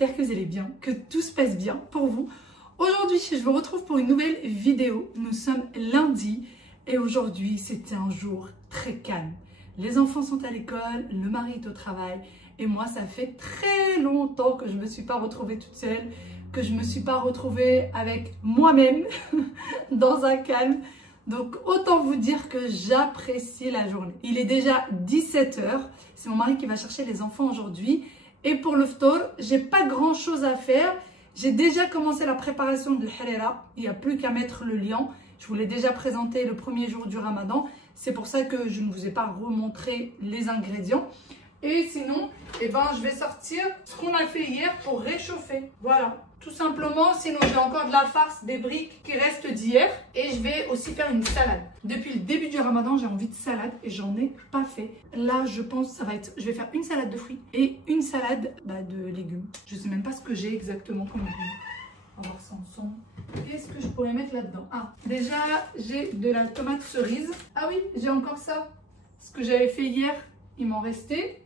j'espère que vous allez bien, que tout se passe bien pour vous. Aujourd'hui, je vous retrouve pour une nouvelle vidéo. Nous sommes lundi et aujourd'hui, c'était un jour très calme. Les enfants sont à l'école, le mari est au travail et moi, ça fait très longtemps que je ne me suis pas retrouvée toute seule, que je ne me suis pas retrouvée avec moi-même dans un calme. Donc, autant vous dire que j'apprécie la journée. Il est déjà 17 h. C'est mon mari qui va chercher les enfants aujourd'hui. Et pour le ftour, j'ai pas grand chose à faire. J'ai déjà commencé la préparation de l'harira. Il n'y a plus qu'à mettre le liant. Je vous l'ai déjà présenté le premier jour du ramadan. C'est pour ça que je ne vous ai pas remontré les ingrédients. Et sinon, je vais sortir ce qu'on a fait hier pour réchauffer. Voilà, tout simplement. Sinon, j'ai encore de la farce, des briques qui restent d'hier. Et je vais aussi faire une salade. Depuis le début du ramadan, j'ai envie de salade et j'en ai pas fait. Là, je pense que ça va être... Je vais faire une salade de fruits et une salade de légumes. Je sais même pas ce que j'ai exactement comme légumes. On va voir ça ensemble. Qu'est-ce que je pourrais mettre là-dedans? Ah, déjà, j'ai de la tomate cerise. Ah oui, j'ai encore ça. Ce que j'avais fait hier, il m'en restait.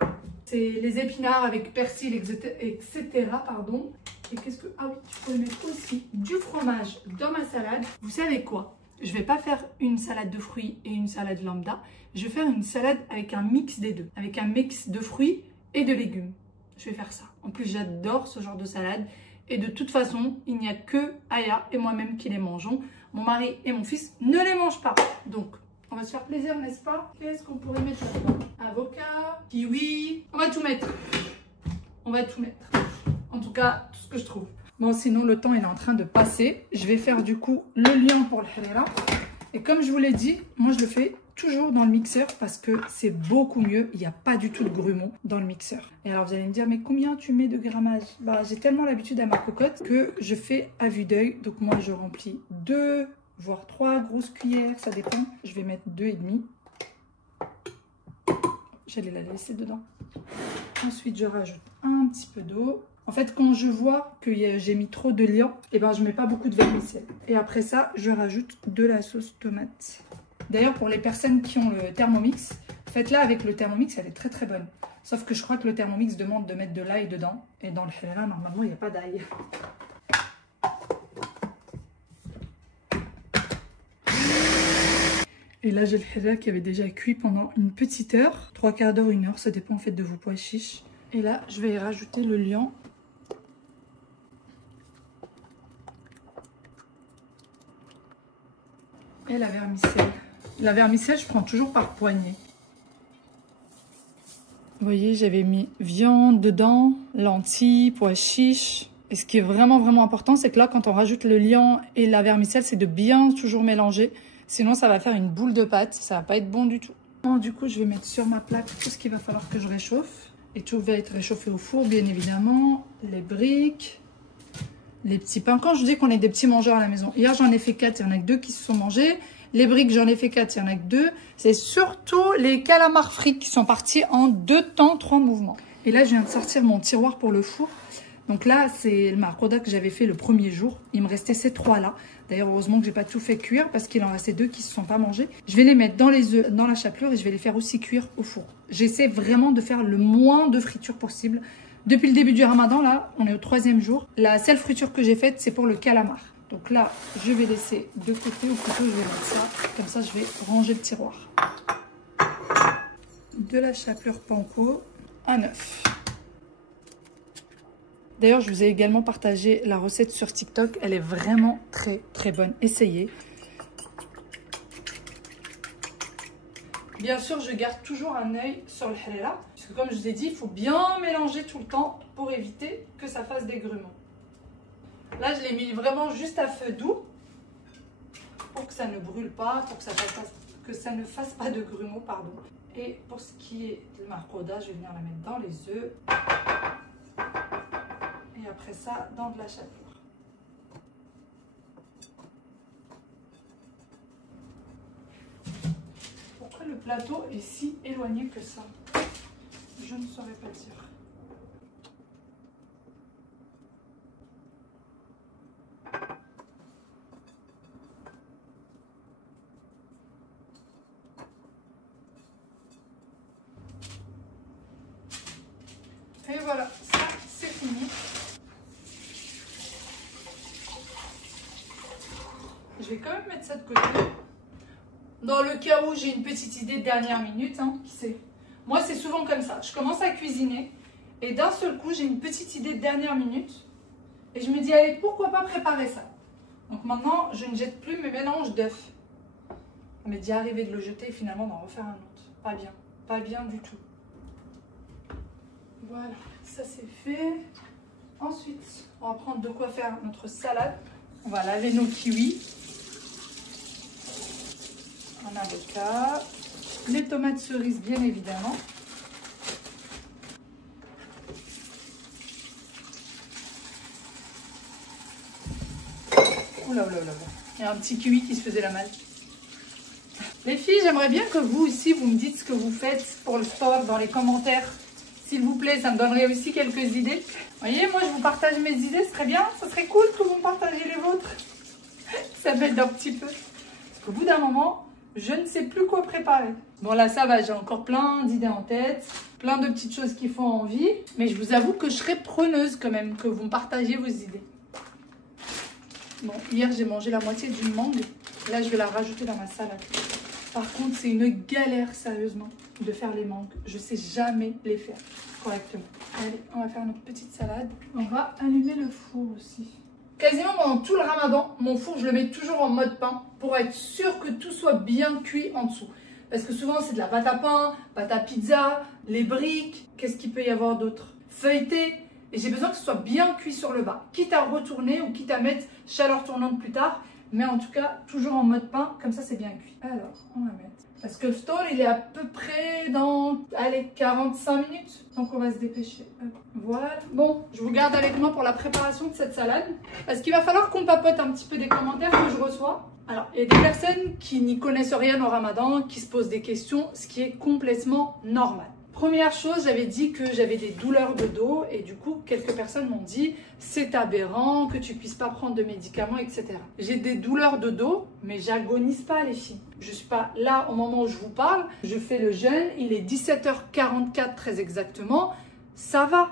C'est les épinards avec persil, etc. Pardon. Et qu'est-ce que... Ah oui, tu peux mettre aussi du fromage dans ma salade. Vous savez quoi? Je vais pas faire une salade de fruits et une salade lambda. Je vais faire une salade avec un mix des deux. Avec un mix de fruits et de légumes. Je vais faire ça. En plus, j'adore ce genre de salade. Et de toute façon, il n'y a que Aya et moi-même qui les mangeons. Mon mari et mon fils ne les mangent pas. Donc, on va se faire plaisir, n'est-ce pas? Qu'est-ce qu'on pourrait mettre là-dedans? Avocat, kiwi. On va tout mettre. On va tout mettre. En tout cas, tout ce que je trouve. Bon, sinon, le temps il est en train de passer. Je vais faire du coup le liant pour le harira. Et comme je vous l'ai dit, moi je le fais toujours dans le mixeur parce que c'est beaucoup mieux. Il n'y a pas du tout de grumeaux dans le mixeur. Et alors vous allez me dire, mais combien tu mets de grammage? J'ai tellement l'habitude à ma cocotte que je fais à vue d'œil. Donc moi je remplis 2 voire 3 grosses cuillères, ça dépend. Je vais mettre 2,5. J'allais la laisser dedans. Ensuite je rajoute un petit peu d'eau. En fait, quand je vois que j'ai mis trop de liant, je ne mets pas beaucoup de vermicelle. Et après ça, je rajoute de la sauce tomate. D'ailleurs, pour les personnes qui ont le Thermomix, faites-la avec le Thermomix, elle est très très bonne. Sauf que je crois que le Thermomix demande de mettre de l'ail dedans. Et dans le harira, normalement, il n'y a pas d'ail. Et là, j'ai le harira qui avait déjà cuit pendant une petite heure. 3/4 d'heure, 1 heure, ça dépend en fait de vos pois chiches. Et là, je vais y rajouter le liant. Et la vermicelle. La vermicelle, je prends toujours par poignée. Vous voyez, j'avais mis viande dedans, lentilles, pois chiches. Et ce qui est vraiment, vraiment important, c'est que là, quand on rajoute le liant et la vermicelle, c'est de bien toujours mélanger. Sinon, ça va faire une boule de pâte. Ça va pas être bon du tout. Bon, du coup, je vais mettre sur ma plaque tout ce qu'il va falloir que je réchauffe. Et tout va être réchauffé au four, bien évidemment. Les briques, les petits pains. Quand je dis qu'on est des petits mangeurs à la maison, hier j'en ai fait 4, il y en a que 2 qui se sont mangés. Les briques, j'en ai fait 4, il y en a que 2. C'est surtout les calamars frits qui sont partis en 2 temps, 3 mouvements. Et là, je viens de sortir mon tiroir pour le four. Donc là, c'est le marcoda que j'avais fait le premier jour. Il me restait ces 3 là. D'ailleurs, heureusement que j'ai pas tout fait cuire parce qu'il en restait 2 qui se sont pas mangés. Je vais les mettre dans les œufs, dans la chapelure et je vais les faire aussi cuire au four. J'essaie vraiment de faire le moins de friture possible. Depuis le début du ramadan, là, on est au 3e jour. La seule friture que j'ai faite, c'est pour le calamar. Donc là, je vais laisser de côté, ou plutôt je vais mettre ça. Comme ça, je vais ranger le tiroir. De la chapelure panko, un œuf. D'ailleurs, je vous ai également partagé la recette sur TikTok. Elle est vraiment très, très bonne. Essayez. Bien sûr, je garde toujours un œil sur le harira. Parce que comme je vous ai dit, il faut bien mélanger tout le temps pour éviter que ça fasse des grumeaux. Là, je l'ai mis vraiment juste à feu doux. Pour que ça ne brûle pas, pour que ça ne fasse pas de grumeaux, pardon. Et pour ce qui est de marcoda, je vais venir la mettre dans les œufs. Et après ça, dans de la chapelure. Pourquoi le plateau est si éloigné que ça? Je ne saurais pas dire. Et voilà, ça c'est fini. vais quand même mettre ça de côté. Dans le cas où j'ai une petite idée de dernière minute, hein, qui sait. Moi, c'est souvent comme ça. Je commence à cuisiner et d'un seul coup, j'ai une petite idée de dernière minute. Et je me dis, allez, pourquoi pas préparer ça? Donc maintenant, je ne jette plus mes mélanges d'œufs. Ça m'est déjà arrivé de le jeter et finalement d'en refaire un autre. Pas bien. Pas bien du tout. Voilà, ça c'est fait. Ensuite, on va prendre de quoi faire notre salade. On va laver nos kiwis. Un avocat. Les tomates cerises, bien évidemment. Oula, oula, oula. Il y a un petit kiwi qui se faisait la malle. Les filles, j'aimerais bien que vous aussi, vous me dites ce que vous faites pour le sport dans les commentaires. S'il vous plaît, ça me donnerait aussi quelques idées. Vous voyez, moi, je vous partage mes idées, ce serait bien. Ce serait cool que vous me partagiez les vôtres. Ça m'aide un petit peu. Parce qu'au bout d'un moment, je ne sais plus quoi préparer. Bon, là, ça va, j'ai encore plein d'idées en tête. Plein de petites choses qui font envie. Mais je vous avoue que je serais preneuse quand même, que vous me partagiez vos idées. Bon, hier, j'ai mangé la moitié d'une mangue. Là, je vais la rajouter dans ma salade. Par contre, c'est une galère, sérieusement, de faire les mangues. Je ne sais jamais les faire correctement. Allez, on va faire notre petite salade. On va allumer le four aussi. Quasiment pendant tout le ramadan, mon four, je le mets toujours en mode pain pour être sûr que tout soit bien cuit en dessous. Parce que souvent, c'est de la pâte à pain, pâte à pizza, les briques. Qu'est-ce qu'il peut y avoir d'autre? Feuilleté. Et j'ai besoin que ce soit bien cuit sur le bas. Quitte à retourner ou quitte à mettre chaleur tournante plus tard. Mais en tout cas, toujours en mode pain, comme ça c'est bien cuit. Alors, on va mettre. Parce que le stall, il est à peu près dans, allez, 45 minutes. Donc on va se dépêcher. Voilà. Bon, je vous garde avec moi pour la préparation de cette salade. Parce qu'il va falloir qu'on papote un petit peu des commentaires que je reçois. Alors, il y a des personnes qui n'y connaissent rien au ramadan, qui se posent des questions, ce qui est complètement normal. Première chose, j'avais dit que j'avais des douleurs de dos et du coup, quelques personnes m'ont dit c'est aberrant que tu puisses pas prendre de médicaments, etc. J'ai des douleurs de dos, mais j'agonise pas les filles. Je suis pas là au moment où je vous parle. Je fais le jeûne, il est 17h44 très exactement. Ça va,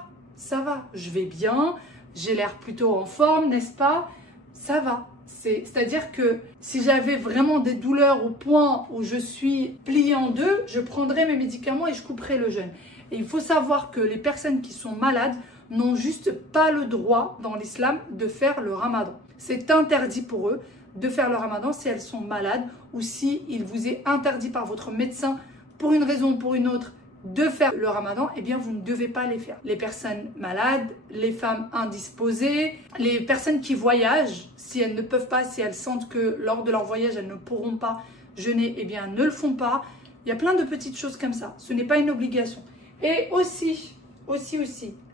je vais bien, j'ai l'air plutôt en forme, n'est-ce pas? Ça va. C'est-à-dire que si j'avais vraiment des douleurs au point où je suis pliée en deux, je prendrais mes médicaments et je couperais le jeûne. Et il faut savoir que les personnes qui sont malades n'ont juste pas le droit dans l'islam de faire le ramadan. C'est interdit pour eux de faire le ramadan si elles sont malades ou si il vous est interdit par votre médecin pour une raison ou pour une autre de faire le ramadan, eh bien vous ne devez pas les faire. Les personnes malades, les femmes indisposées, les personnes qui voyagent, si elles ne peuvent pas, si elles sentent que lors de leur voyage elles ne pourront pas jeûner, eh bien ne le font pas. Il y a plein de petites choses comme ça, ce n'est pas une obligation. Et aussi,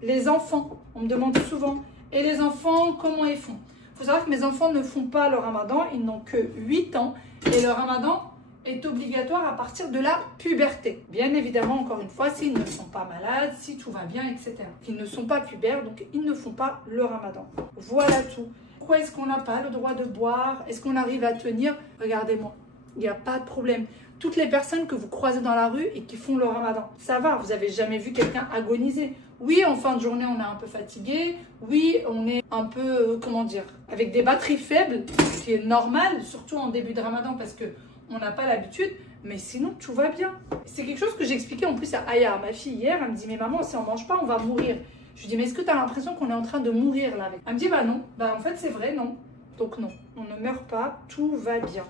les enfants, on me demande souvent, et les enfants comment ils font? Il faut savoir que mes enfants ne font pas le ramadan, ils n'ont que 8 ans et le ramadan est obligatoire à partir de la puberté. Bien évidemment, encore une fois, s'ils ne sont pas malades, si tout va bien, etc. Ils ne sont pas pubères, donc ils ne font pas le ramadan. Voilà tout. Pourquoi est-ce qu'on n'a pas le droit de boire? Est-ce qu'on arrive à tenir? Regardez-moi, il n'y a pas de problème. Toutes les personnes que vous croisez dans la rue et qui font le ramadan, ça va, vous n'avez jamais vu quelqu'un agoniser. Oui, en fin de journée, on est un peu fatigué. Oui, on est un peu, comment dire, avec des batteries faibles, ce qui est normal, surtout en début de ramadan, parce que on n'a pas l'habitude, mais sinon tout va bien. C'est quelque chose que j'ai expliqué en plus à Aya, ma fille, hier. Elle me dit, mais maman, si on mange pas, on va mourir. Je lui dis, mais est-ce que tu as l'impression qu'on est en train de mourir là avec? Elle me dit, bah non. Bah en fait, c'est vrai, non. Donc non, on ne meurt pas, tout va bien.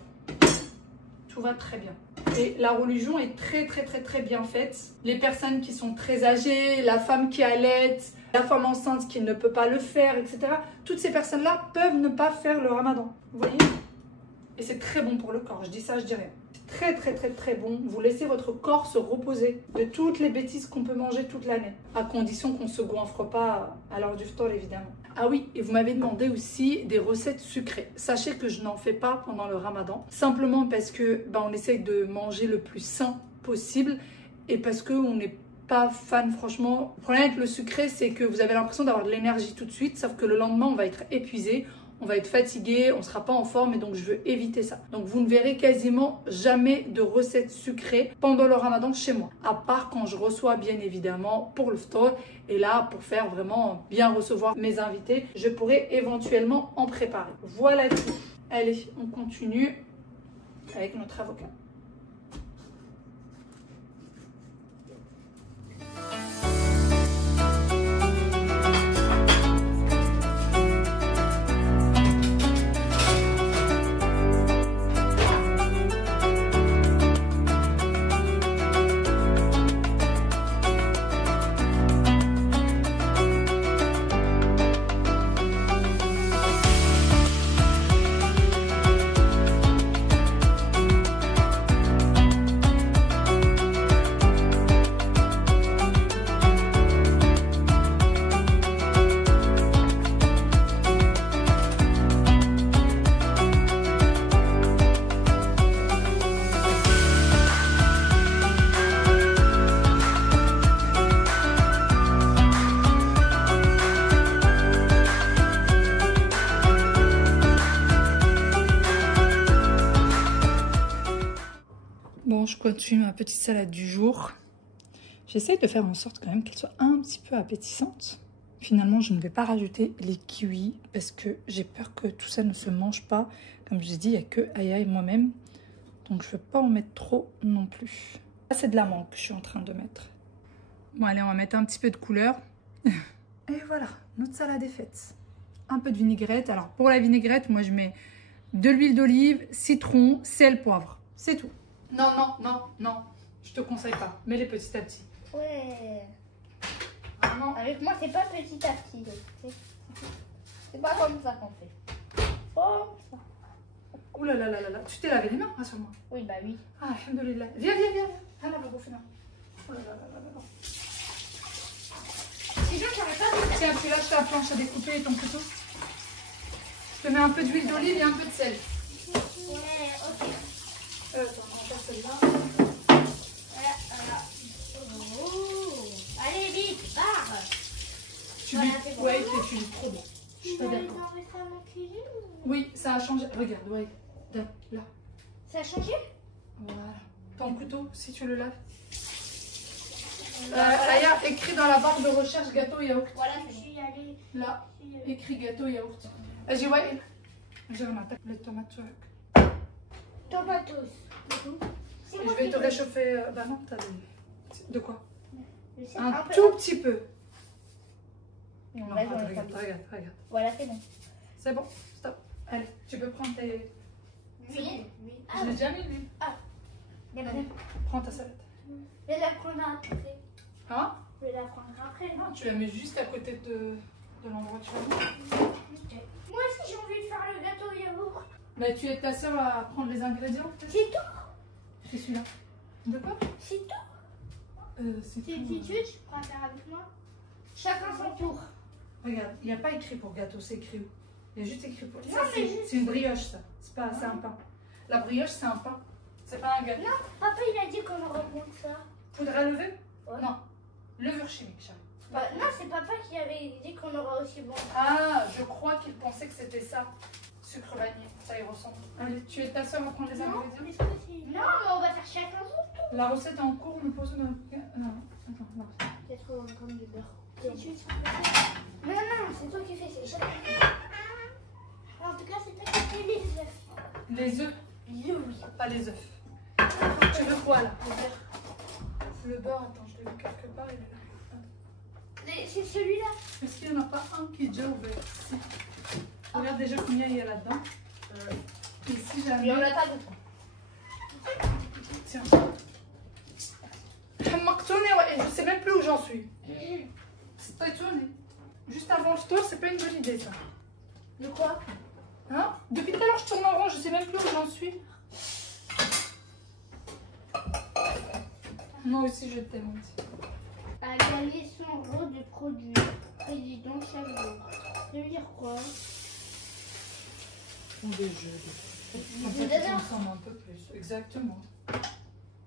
Tout va très bien. Et la religion est très bien faite. Les personnes qui sont très âgées, la femme qui allaite, la femme enceinte qui ne peut pas le faire, etc. Toutes ces personnes-là peuvent ne pas faire le ramadan. Vous voyez? Et c'est très bon pour le corps, je dis ça, je dis rien. C'est très bon. Vous laissez votre corps se reposer de toutes les bêtises qu'on peut manger toute l'année. À condition qu'on ne se goinfre pas à l'heure du ftour, évidemment. Ah oui, et vous m'avez demandé aussi des recettes sucrées. Sachez que je n'en fais pas pendant le ramadan. Simplement parce que on essaye de manger le plus sain possible. Et parce qu'on n'est pas fan, franchement. Le problème avec le sucré, c'est que vous avez l'impression d'avoir de l'énergie tout de suite. Sauf que le lendemain, on va être épuisé. On va être fatigué, on ne sera pas en forme et donc je veux éviter ça. Donc vous ne verrez quasiment jamais de recettes sucrées pendant le ramadan chez moi. À part quand je reçois bien évidemment pour le ftour. Et là, pour faire vraiment bien recevoir mes invités, je pourrais éventuellement en préparer. Voilà tout. Allez, on continue avec notre avocat. Bon, je continue ma petite salade du jour. J'essaye de faire en sorte quand même qu'elle soit un petit peu appétissante. Finalement, je ne vais pas rajouter les kiwis parce que j'ai peur que tout ça ne se mange pas. Comme je vous ai dit, il n'y a que Aya et moi-même. Donc, je ne veux pas en mettre trop non plus. Là, c'est de la menthe que je suis en train de mettre. Bon, allez, on va mettre un petit peu de couleur. Et voilà, notre salade est faite. Un peu de vinaigrette. Alors, pour la vinaigrette, moi, je mets de l'huile d'olive, citron, sel, poivre. C'est tout. Non, non, non, non. Je te conseille pas. Mets-les petit à petit. Ouais. Vraiment. Avec moi, c'est pas petit à petit. C'est pas comme ça qu'on fait. Comme ça. Ouh là là là là là. Tu t'es lavé les mains, rassure-moi. Oui, bah oui. Ah, alhamdoulilah. Viens, viens, viens. Ah là, au final. Oh là là là là là. Sinon, j'aurais pas Tiens, tu lâches ta planche à découper et ton couteau. Je te mets un peu d'huile d'olive et un peu de sel. Ouais, ok. Attends, on va faire celle-là. Voilà, voilà. Oh. Allez, vite, barre. Tu Voilà, lis. c'est bon. Ouais, tu lis trop bien. Je suis pas d'accord. enregistré à ma cuisine ou... Oui, ça a changé. Regarde, ouais. Là. Ça a changé? Voilà. Ton couteau, si tu le laves. Aya, écrit dans la barre de recherche gâteau yaourt. Voilà, je suis allée. Là, écrit gâteau yaourt. Vas-y, ouais. J'ai un attaque les tomates. Tomatos. Je vais te réchauffer. Bah non, t'as des... De quoi? Un peu. tout petit peu. Non, Non, vas-y, on le regarde, fait. regarde. Voilà, c'est bon. C'est bon, stop. Allez, tu peux prendre tes... Oui. Je l'ai déjà mis, lui. Allez, Prends ta salade. je vais la prendre après. Hein? Je vais la prendre après. Non, tu la mets juste à côté de l'endroit où tu vas mettre. Moi aussi, j'ai envie de faire le gâteau yaourt. Mais tu aides ta soeur à prendre les ingrédients. C'est tout. C'est celui-là. De quoi? C'est tout. C'est C'est une tout. petite suite, je pourrais faire avec moi. Chacun son tour. Regarde, il n'y a pas écrit pour gâteau, c'est écrit où? Il y a juste écrit pour... Non, Ça, mais juste- c'est une brioche, ça. C'est un pain. La brioche, c'est un pain. C'est pas un gâteau. Non, papa, il a dit qu'on aurait besoin de ça. Poudre à lever? Ouais. Non. Levure chimique, Charles. Bah, non, c'est papa qui avait dit qu'on aurait aussi besoin. Ah, je crois qu'il pensait que c'était ça. Sucre vanille, ça y ressemble. Allez, tu es ta soeur à prendre les ingrédients? Non, mais on va faire chacun son tour. La recette est en cours, me pose une... Non, attends, non. Peut-être comme du beurre. Non, non, c'est toi qui fais, c'est chacun. En tout cas, c'est toi qui fais les œufs. Les œufs, Les œufs, oui. pas les œufs. Tu veux quoi là? Le beurre, attends, je l'ai vu quelque part, il est là. C'est celui-là. Est-ce qu'il n'y en a pas un qui est déjà ouvert? Si. Regarde déjà combien il y a là-dedans. Et si Il n'y en jamais... a pas d'autre. Tiens. Je sais même plus où j'en suis. C'est pas étonné. Juste avant le store, c'est pas une bonne idée ça. De quoi? Hein? Depuis tout à l'heure, je tourne en rond, je sais même plus où j'en suis. Moi aussi, je t'aime. À gagner 100 € de produits. Président chaque jour. Ça veut dire quoi? Font des jeux. En fait, ils ensemble un peu plus. Exactement.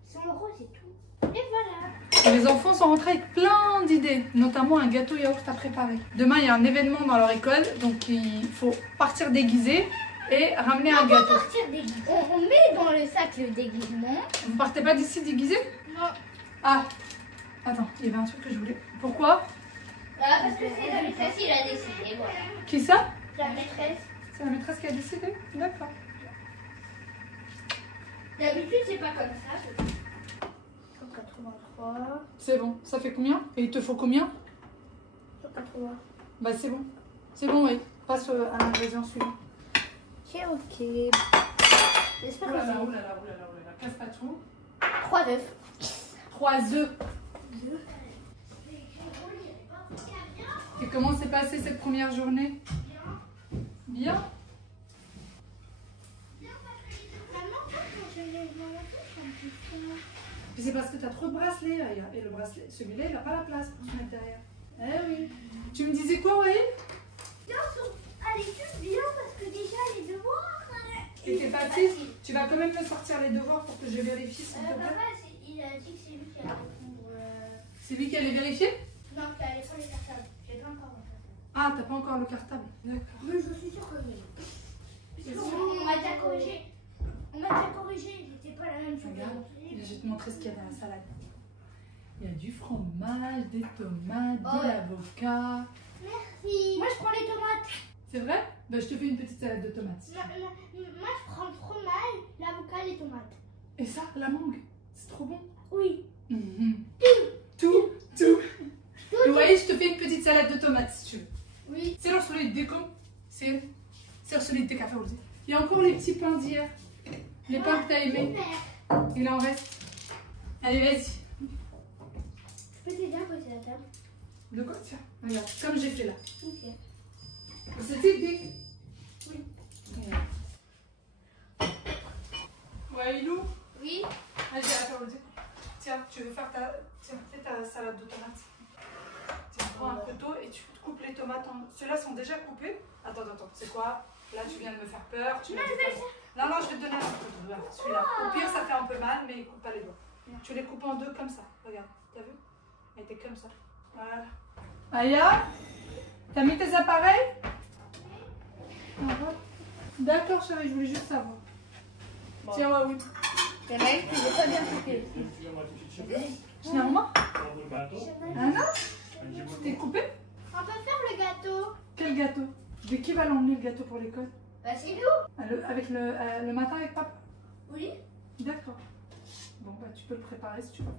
100 €, c'est tout. Et voilà. Les enfants sont rentrés avec plein d'idées, notamment un gâteau yaourt à préparer. Demain, il y a un événement dans leur école, donc il faut partir déguisé et ramener un gâteau. On met dans le sac le déguisement. Vous partez pas d'ici déguisé? Non. Ah, attends, il y avait un truc que je voulais. Pourquoi? Ah, parce que c'est la maîtresse, il a décidé, voilà. Qui ça? La maîtresse. C'est la maîtresse qui a décidé? D'accord. D'habitude, c'est pas comme ça. 183. C'est bon. Ça fait combien? Et il te faut combien? 180. Bah c'est bon. C'est bon, oui. Passe à l'ingrédient suivant. Ok. J'espère que Oulala, oulala, oulala, oulala. Casse pas tout. 3 œufs. 3 œufs. Et comment s'est passée cette première journée? Bien. Puis c'est parce que tu as trop de bracelets, Aya. Et le bracelet, celui-là, il n'a pas la place pour se mettre derrière. Eh oui. Tu me disais quoi, Waïl? Bien sûr, à l'étude, bien, parce que déjà, les devoirs... Et t'es fatiguée? Tu vas quand même me sortir les devoirs pour que je vérifie, s'il te plaît. Papa, il a dit que c'est lui qui allait répondre... C'est lui qui allait vérifier? Non, qui allait prendre les cartables. J'ai pas encore mon cartable. Ah, t'as pas encore le cartable. D'accord. Mais je suis sûre que oui. C'est sûr? On m'a déjà corrigé. On m'a déjà corrigé, j'étais pas la même chose. Regarde, je vais te montrer ce qu'il y a dans la salade. Il y a du fromage, des tomates, de l'avocat. Merci. Moi, je prends les tomates. C'est vrai? Bah, je te fais une petite salade de tomates. Moi, je prends le fromage, l'avocat, les tomates. Et ça, la mangue, c'est trop bon. Oui. Mhm. Tout. Oui, je te fais une petite salade de tomates si tu veux. Oui. C'est leur solide déco. C'est solide des cafés. Il y a encore les petits pains d'hier. Les pains que t'as aimés. Il en reste. Allez, vas-y. Je peux t'aider à poser la table? De quoi? Tiens, regarde, comme j'ai fait là. Ok. C'était des... Oui. Ouais, Ilou. Oui. Vas-y, attends, tiens, tu veux faire ta... Tiens, fais ta salade de tomates. Tiens, prends un couteau et tu coupes les tomates en... Ceux-là sont déjà coupés. Attends, c'est quoi? Là, tu viens de me faire peur. Tu non, je vais te donner un couteau. Voilà, celui-là. Au pire, ça fait un peu mal, mais coupe pas les doigts. Tu les coupes en deux comme ça. Regarde, t'as vu? Elle était comme ça. Voilà. Aya, t'as mis tes appareils? D'accord, chérie, je voulais juste savoir. Bon. Tiens, Waoui. Il y en a une que j'ai pas bien coupée. Finalement? Ah non? T'es coupé? On peut faire le gâteau. Quel gâteau? De qui va l'emmener le gâteau pour l'école? Bah, c'est nous. Avec le matin avec papa? Oui. D'accord. Bon, bah tu peux le préparer si tu veux.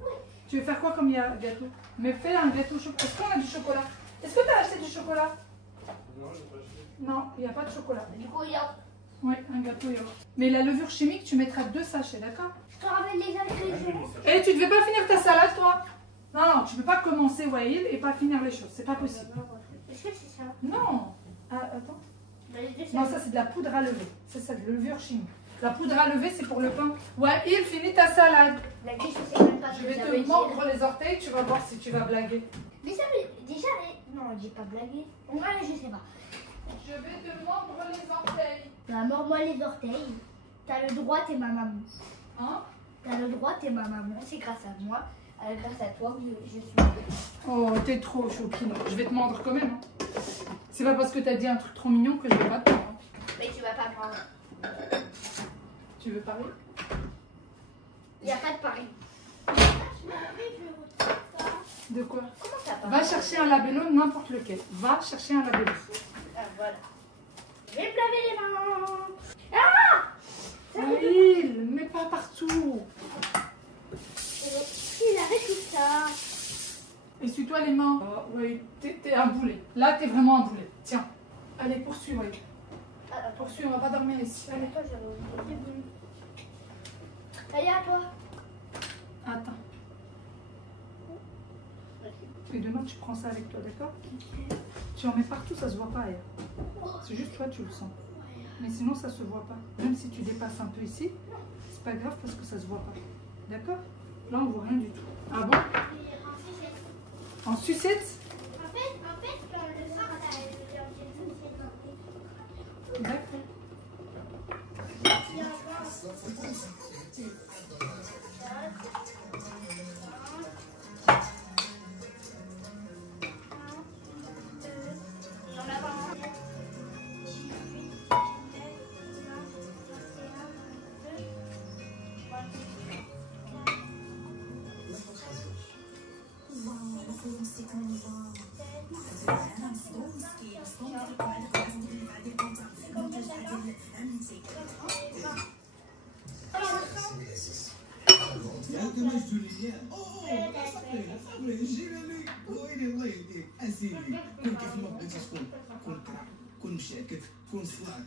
Oui. Tu veux faire quoi comme gâteau? Mais fais un gâteau au chocolat. Est-ce qu'on a du chocolat? Est-ce que tu as acheté du chocolat? Non, je n'ai pas acheté. Non, il n'y a pas de chocolat. Du coup, il y a... Oui, un gâteau yaourt. Mais la levure chimique, tu mettras 2 sachets, d'accord? Je te ramène les ingrédients. Et tu ne devais pas finir ta salade, toi? Non, tu ne peux pas commencer Waïl et pas finir les choses. C'est pas possible. Est-ce que c'est ça? Non. Ah, attends. Non, ça c'est de la poudre à lever. C'est ça, de levure chimique. La poudre à lever, c'est pour le pain. Waïl, finis ta salade. Blaguer, je sais même pas. Je vais te mordre les orteils, tu vas voir si tu vas blaguer. Mais ça, déjà, non, j'ai pas blagué. Ouais, je sais pas. Je vais te mordre les orteils. Bah, mords-moi les orteils. T'as le droit, t'es ma maman. Hein? T'as le droit, t'es ma maman. C'est grâce à moi. Grâce à toi, je suis. Oh, t'es trop choquine. Je vais te mordre quand même. Hein. C'est pas parce que t'as dit un truc trop mignon que je vais pas te mordre. Mais tu vas pas prendre. Tu veux parler? Il n'y a pas de pari. De quoi? Comment ça va? Va chercher un labello, n'importe lequel. Va chercher un labello. Ah, voilà. Je vais me laver les mains. Ah! Oui, mais pas partout. Il avait tout ça. Essuie-toi les mains. Oh, oui, t'es un boulet. Là, t'es vraiment un boulet. Tiens. Allez, poursuis, oui. Poursuis, on va pas dormir ici. Allez. Allez, à toi. Attends. Et demain, tu prends ça avec toi, d'accord? Tu en mets partout, ça se voit pas ailleurs. C'est juste toi, tu le sens. Mais sinon, ça se voit pas. Même si tu dépasses un peu ici, c'est pas grave parce que ça se voit pas. D'accord? Là, on voit rien du tout. Ah bon? En sucette? En fait, dans le sang, D'accord. هاكا ما جدوا لي اوه صافي وين جينا لي ويلي الله يهديك اسيدي كون كيف ما بغيتي تكون كون كرع كون مشاكك كون صلاح